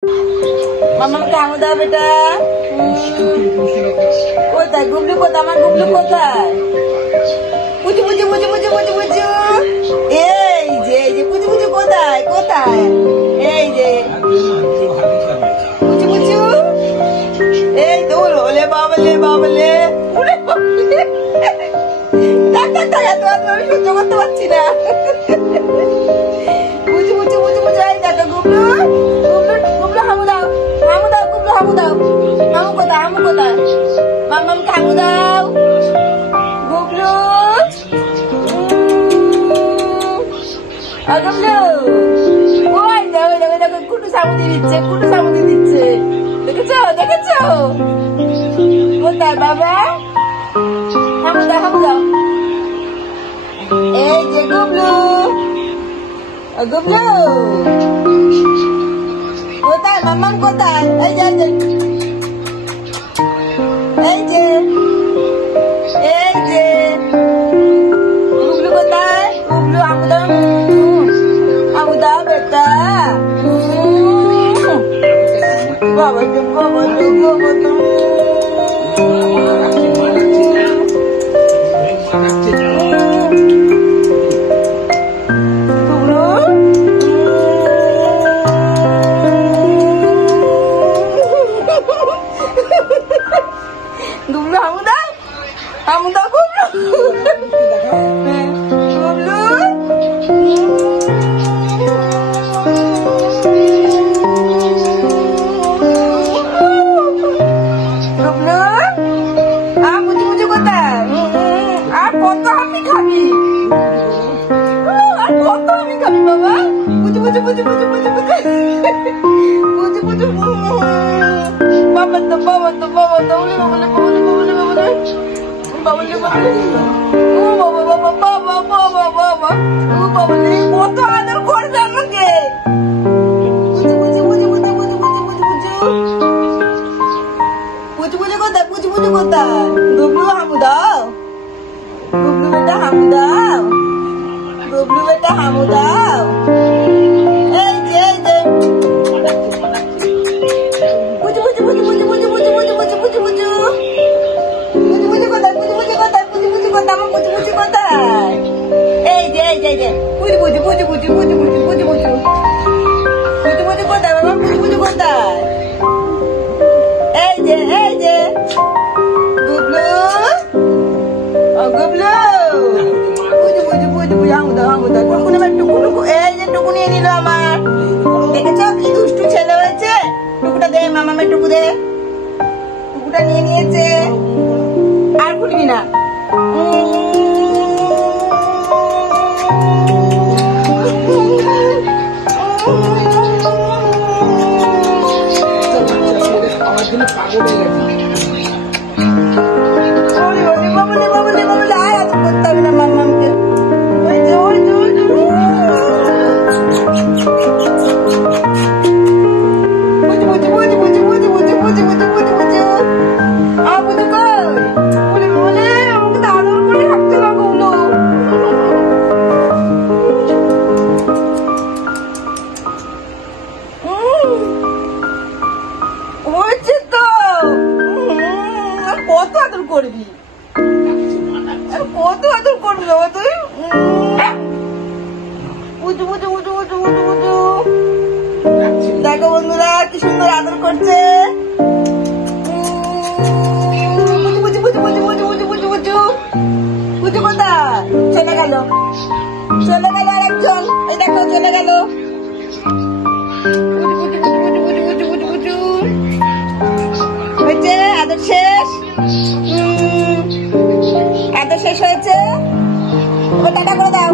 মামাম কামু দাও বেটা। কোথায় গুবলু? কোথায় আমার গুবলু? কোথায়? পুচু পুচু পুচু পুচু পুচু পুচু। এই যে পুচু পুচু কোথায়? কোথায়? এই যে পুচু পুচু। এই তো ওলে বাবলে বাবলে। আমি সহ্য করতে পারছি না। পুচু পুচু পুচু পুচু। এই দেখো গুবলু গুবলু গুবলু হামু দাও হামু দাও গুবলু হামু দাও। হামু কোথায়? হামু কোথায়? মামামকে হামু দাও গুবলু। গুবলু ওই দেখো দেখো দেখো কুটু সামুদি দিচ্ছে, কুটু সামুদি দিচ্ছে। দেখেছো দেখেছো? কোথায় বাবা? হামু দাও হামু দাও। এই যে গুবলু গুবলু কোথায়? মামাম কোথায়? এই যে এই যে এই যে গুবলু কোথায়? গুবলু হামু দাও হামু দাও বেটা। বাবা তো বাবা তো বাবা তো। গুবলু হামু দাও হামু দাও গুবলু গুবলু। গুবলু পুচু পুচু কোথায়? আর কত আমি খাবি? আর কত আমি খাবি বাবা? পুচু পুচু পুচু পুচু পুচু পুচু পুচু পুচু। বাবা তো বাবা তো বাবা তো বাবলে বাবলে বাবলে বাবলে বাবলে বাবলে। ও বাবা বাবা বাবা বাবা বাবা ও বাবলে কত আদর করবে আমাকে। পুচু পুচু পুচু পুচু পুচু পুচু পুচু পুচু পুচু পুচু কোথায়? পুচু পুচু কোথায়? গুবলু হামু দাও গুবলু বেটা হামু দাও গুবলু বেটা হামু দাও। এই যে পুচু পুচু পুচু পুচু পুচু পুচু পুচু পুচু পুচু পুচু পুচু পুচু কোথায়? পুচু পুচু কোথায়? পুচু পুচু কোথায়? আমার পুচু পুচু কোথায়? এই যে পুচু পুচু পুচু পুচু পুচু পুচু পুচু পুচু পুচু পুচু কোথায় বাবা? পুচু পুচু কোথায়? এই যে গুবলু গুবলু পুচু পুচু পুচু পুচু হামু দাও হামু দাও। কোন আমার টুকু এই যে টুকু নিয়ে নিল আমার। দেখেছো কি দুষ্টু ছেলে হয়েছে? টুকুটা দে মামামের টুকু দে। টুকুটা নিয়ে নিয়েছে আর খুলবি না। বাবলে বাবলে বাবলে আর আদর করতে হবে না মামামকে। ওই যে ওই যে ওই যে পুচু পুচু পুচু পুচু পুচু পুচু পুচু পুচু পুচু পুচু। আমার পুচু কই? বলে বলে আমাকে তো আদর করে রাখতে না গুবলু। হয়েছে তো। আর কত আদর করবি? আর কত আদর করবি বাবা তুই? পুচু পুচু পুচু পুচু পুচু পুচু। দেখো বন্ধুরা কি সুন্দর আদর করছে। পুচু পুচু পুচু পুচু পুচু পুচু পুচু পুচু কোথায়? চলে গেল চলে গেল আরেকজন। এই দেখো চলে গেল। পুচু পুচু পুচু পুচু পুচু পুচু পুচু হয়েছে আদর শেষ। আদর শেষ হয়েছে। টাটা করে দাও।